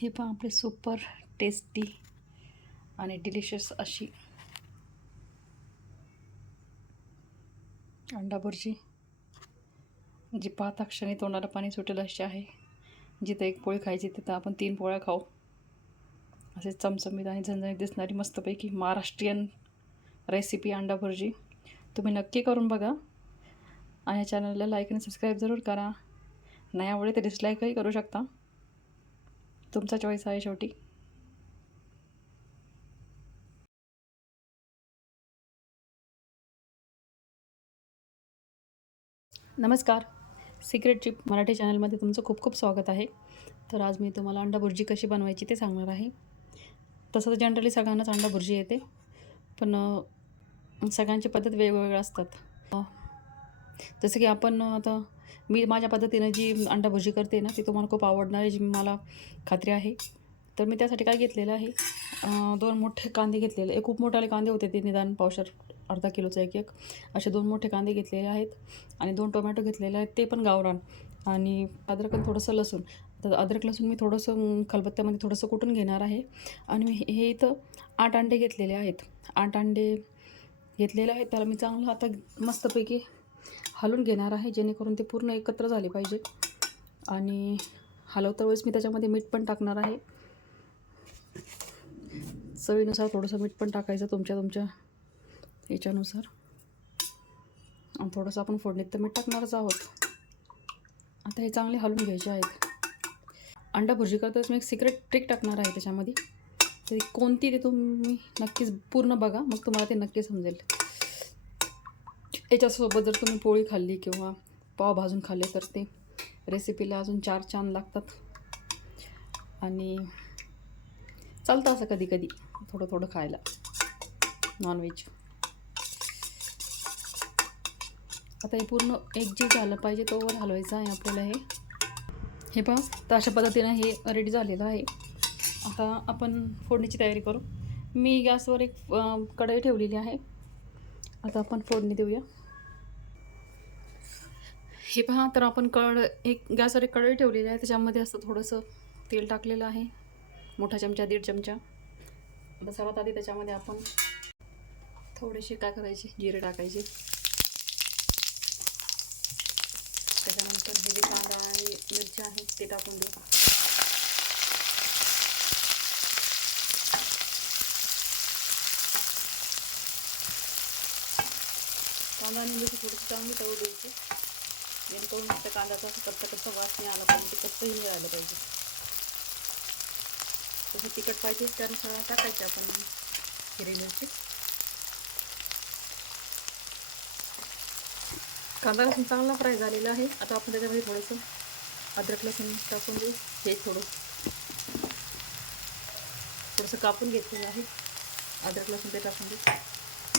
हे पण आपले सुपर टेस्टी आणि डिलिशियस अशी अंडा भुर्जी जी पाहता क्षणी तोंडाला पाणी सुटेल अशी आहे. जिथं एक पोळी खायची तिथं आपण तीन पोळ्या खाऊ. असे चमचमीत आणि झणझणीत दिसणारी मस्तपैकी महाराष्ट्रीयन रेसिपी अंडा भुर्जी तुम्ही नक्की करून बघा आणि या चॅनलला लाईक आणि सबस्क्राईब जरूर करा. नाही आवडे तर डिसलाईकही करू शकता. तुमचा चॉईस आहे शेवटी. नमस्कार. सिक्रेट चिप मराठी चॅनलमध्ये तुमचं खूप खूप स्वागत आहे. तर आज मी तुम्हाला अंडा भुर्जी कशी बनवायची ते सांगणार आहे. तसं तर जनरली सगळ्यांनाच अंडा भुर्जी येते. पण सगळ्यांची पद्धत वेगवेगळ्या असतात. जसं की आपण आता मी माझ्या पद्धतीनं जी अंडा भुर्जी करते ना ती तुम्हाला खूप आवडणार आहे जी मला खात्री आहे. तर मी त्यासाठी काय घेतलेलं आहे? दोन मोठे कांदे घेतलेले. एक खूप मोठाले कांदे होते ते निदान पावशर अर्धा किलोचा एक एक. असे दोन मोठे कांदे घेतलेले आहेत. आणि दोन टोमॅटो घेतलेले आहेत. ते पण गावरान. आणि अद्रक आणि थोडंसं लसूण. तर अद्रक लसूण मी थोडंसं खलबत्त्यामध्ये थोडंसं कुटून घेणार आहे. आणि मी हे इथं आठ अंडे घेतलेले आहेत. आठ अंडे घेतलेले आहेत. त्याला मी चांगलं आता मस्तपैकी हलवून घेणार आहे जेणेकरून ते पूर्ण एकत्र झाले पाहिजे. आणि हलवता वेळेस मी त्याच्यामध्ये मीठ पण टाकणार आहे. चवीनुसार थोडंसं मीठ पण टाकायचं तुमच्या तुमच्या याच्यानुसार. आणि थोडंसं आपण फोडणीत तर मीठ टाकणारच आहोत. आता हे चांगले हलवून घ्यायचे आहेत. अंडा भुर्जी करताच मी एक सिक्रेट ट्रिक टाकणार आहे त्याच्यामध्ये. तर कोणती ते तुम्ही नक्कीच पूर्ण बघा मग तुम्हाला ते नक्की समजेल. याच्यासोबत जर तुम्ही पोळी खाल्ली किंवा पाव भाजून खाल्ले तर ते रेसिपीला अजून चार छान लागतात. आणि चालतं असं कधी कधी थोडं थोडं खायला. नॉनव्हेज आता हे पूर्ण एक जी झालं पाहिजे तोवर हलवायचं आहे आपल्याला हे. हे पहा तर अशा पद्धतीनं हे रेडी झालेलं आहे. आता आपण फोडणीची तयारी करू. मी गॅसवर एक कढई ठेवलेली आहे. आता आपण फोडणी देऊया. हे पहा तर आपण कड एक गॅसवर एक कढई ठेवलेली आहे. त्याच्यामध्ये असं थोडंसं तेल टाकलेलं आहे. मोठा चमचा दीड चमचा. आता सर्वात आधी त्याच्यामध्ये आपण थोडेसे काय करायचे? जिरे टाकायचे. त्याच्यानंतर हे जे कांदा आणि मिरची आहे ते टाकून देऊ. कांदा आणि मिरची थोडीशी चांगली तळू द्यायची. जेणेकरून त्या कांद्याचा असं कच्चा कच्चा वास नाही आला पाहिजे ते कच्चंही मिळालं पाहिजे. तसं तिखट पाहिजे त्यानुसार टाकायचे आपण हिरवी मिरची. कांदा लसूण चांगला फ्राय झालेला आहे. आता आपण त्याच्यामध्ये थोडंसं अद्रक लसूण टाकून देऊ. हे थोडं थोडंसं कापून घेतलेलं आहे. अद्रक लसूण ते टाकून देऊ.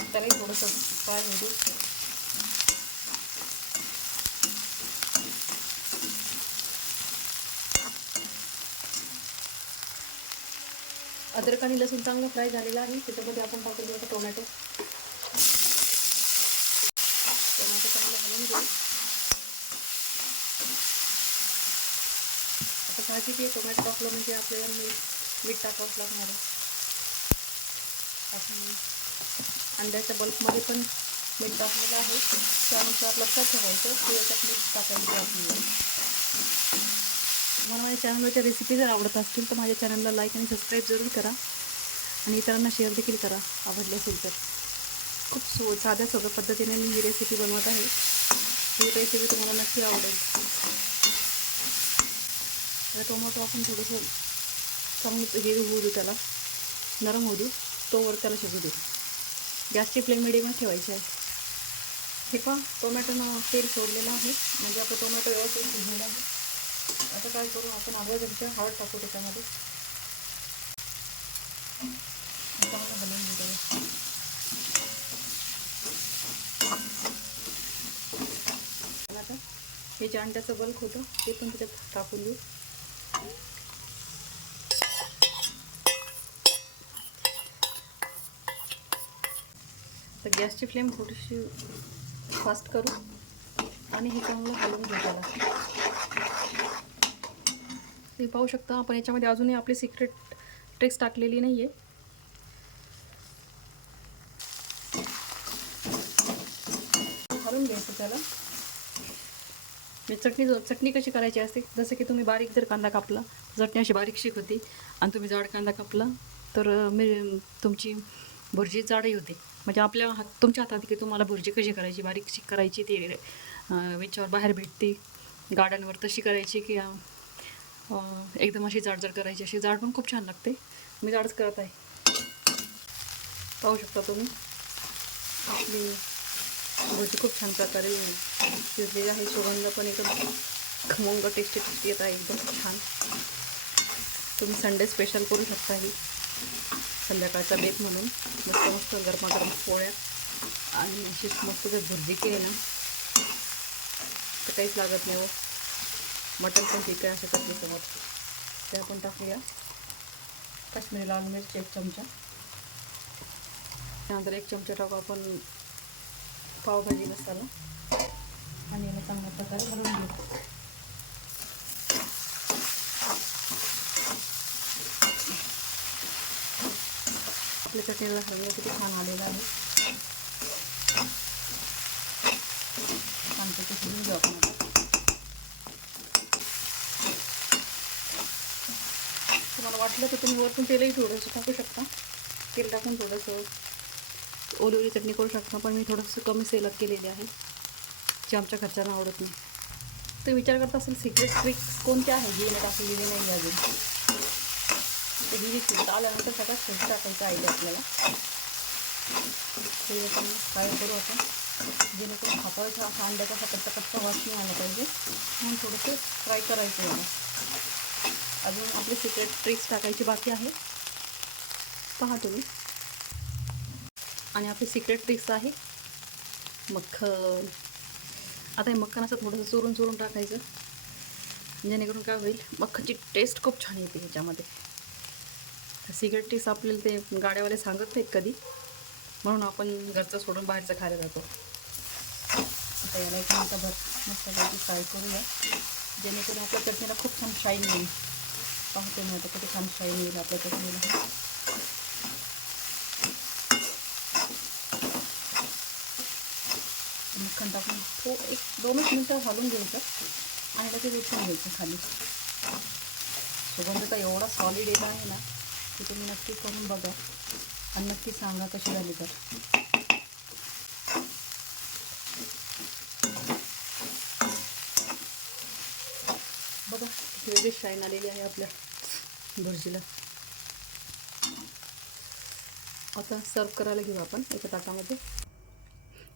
त्यालाही थोडंसं फ्राय होऊ देऊ. अद्रक आणि लसूण चांगलं फ्राय झालेलं आहे. त्याच्यामध्ये आपण टाकून देऊ टोमॅटो टोमॅटो चांगलं घालून घेऊ. आता भाजी की टोमॅटो टाकलं म्हणजे आपल्याला मीठ मीठ टाकावंच लागणार आहे. अंड्याच्या बल्कमध्ये पण मीठ टाकलेलं आहे. त्यानुसार लक्षात ठेवायचं. की याच्यात मीठ टाकायचं आपल्याला मला माझ्या चॅनलच्या रेसिपी जर आवडत असतील तर माझ्या चॅनलला लाईक आणि सबस्क्राईब जरूर करा. आणि इतरांना शेअर देखील करा आवडली असेल तर. खूप सो साध्या सोप्या पद्धतीने मी ही रेसिपी बनवत आहे. ही रेसिपी तुम्हाला नक्की आवडेल. तर टोमॅटो आपण थोडंसं चांगलं हे होऊ देऊ त्याला. नरम होऊ देऊ. तोवर त्याला शिजू देऊ. गॅसची फ्लेम मिडियमच ठेवायची आहे. हे पहा टोमॅटोनं तेल सोडलेलं आहे. म्हणजे आपलं टोमॅटो व्यवस्थित शिजलेलं आहे. आता काय करू? आपण अर्धा चमचा हळद टाकू त्याच्यामध्ये चांगलं हलवून घेऊ आता. हे जे अंड्याचं बल्क होतं ते पण त्याच्यात टाकून देऊ. तर गॅसची फ्लेम थोडीशी फास्ट करू आणि हे चांगलं हलवून घेऊ त्याला. तुम्ही पाहू शकता. आपण याच्यामध्ये अजूनही आपली सिक्रेट ट्रिक्स टाकलेली नाही आहे घालून घ्यायचं त्याला. चटणी चटणी कशी करायची असते? जसं की तुम्ही बारीक जर कांदा कापला चटणी अशी बारीकशीक होती आणि तुम्ही जाड कांदा कापला तर मी तुमची भुर्जी जाडही होते. म्हणजे आपल्या हात तुमच्या हातात की तुम्हाला भुर्जी कशी करायची बारीकशी करायची ती अं, याच्यावर बाहेर भेटते. गार्डनवर तशी करायची की एकदम अशी जाडजड करायची अशी जाड पण खूप छान लागते. मी जाडच करत आहे. पाहू शकता तुम्ही? आपली भजी खूप छान प्रकारे शिजलेली आहे. सुगंध पण एकदम खमंग टेस्टी टेस्टी येत आहे. एकदम छान. तुम्ही संडे स्पेशल करू शकता ही. संध्याकाळचा बेत म्हणून. मस्त मस्त गरमागरम पोळ्या आणि अशीच मस्त जर भुर्जी केली ना तर काहीच लागत नाही हो. मटण पण ठीक आहे अशा चटणीसमोर ते आपण टाकूया. काश्मीरी लाल मिरची एक चमचा. त्यानंतर एक चमचा टाकू आपण पावभाजी मसाला. आणि याला चांगल्या प्रकारे भरून घेऊ. आपल्या चटणीला हरवलं किती छान आलेलं आहे. छानपैकी शिजून घेऊ आपण आता तुम्हाला वाटलं तर तुम्ही वरतून तेलही थोडंसं टाकू शकता. तेल टाकून थोडंसं ओली चटणी करू शकता पण मी थोडंसं कमी सेलात केलेली आहे. जे आमच्या घरच्यांना आवडत नाही. तर विचार करत असेल सिक्रेट ट्रिक कोणते आहे? जी मी टाकलेली नाही अजून. तर ही जी आल्यानंतर सगळ्यात शिजत टाकायचं आहे आपल्याला. ते आपण करू आपण जेणेकरून खाताळचा असा अंड्याचा असा कच्चा कच्चा वास नाही आला पाहिजे. म्हणून थोडंसं फ्राय करायचं आहे. अजून आपली सिक्रेट ट्रिक्स टाकायची बाकी आहे पहा तुम्ही. आणि आपली सिक्रेट ट्रिक्स आहे मक्खन. आता हे मक्खन असं थोडंसं चोरून चोरून टाकायचं. जेणेकरून काय होईल मक्खनची टेस्ट खूप छान येते ह्याच्यामध्ये. सिक्रेट ट्रिक्स आपल्याला ते गाड्यावाले सांगत नाहीत कधी. म्हणून आपण घरचं सोडून बाहेरचं खायला जातो. आता याला एक मिनटभर मस्त फ्राय करूया. जेणेकरून आपल्या चटणीला खूप छान शाईन येईल. पाहतो मी आता किती छान शाईन येईल आपल्या चटणीला. मक्खन टाकून तो एक दोनच मिनटं घालून घ्यायचं आणि लगेच विकून घ्यायचं खाली. सुगंध तर एवढा सॉलिड येत आहे ना की तुम्ही नक्की करून बघा. आणि नक्की सांगा कशी झाली तर बघा किती शाईन आलेली आहे आपल्या भुर्जीला आता सर्व करायला घेऊ आपण एका ताटामध्ये.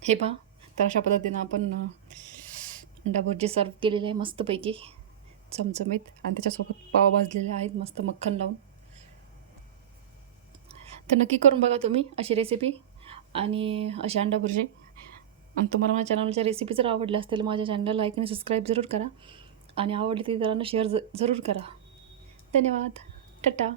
हे पहा तर अशा पद्धतीनं आपण अंडा भुर्जी सर्व केलेली आहे मस्तपैकी चमचमीत. आणि त्याच्यासोबत पाव भाजलेले आहेत मस्त मक्खन लावून. तर नक्की करून बघा तुम्ही अशी रेसिपी आणि अशी अंडा भुर्जी आणि तुम्हाला माझ्या चॅनलच्या रेसिपी जर आवडल्या असतील माझ्या चॅनलला लाईक आणि सबस्क्राईब जरूर करा. आणि आवडली ती इतरांना शेअर ज जरूर करा. धन्यवाद. टटा.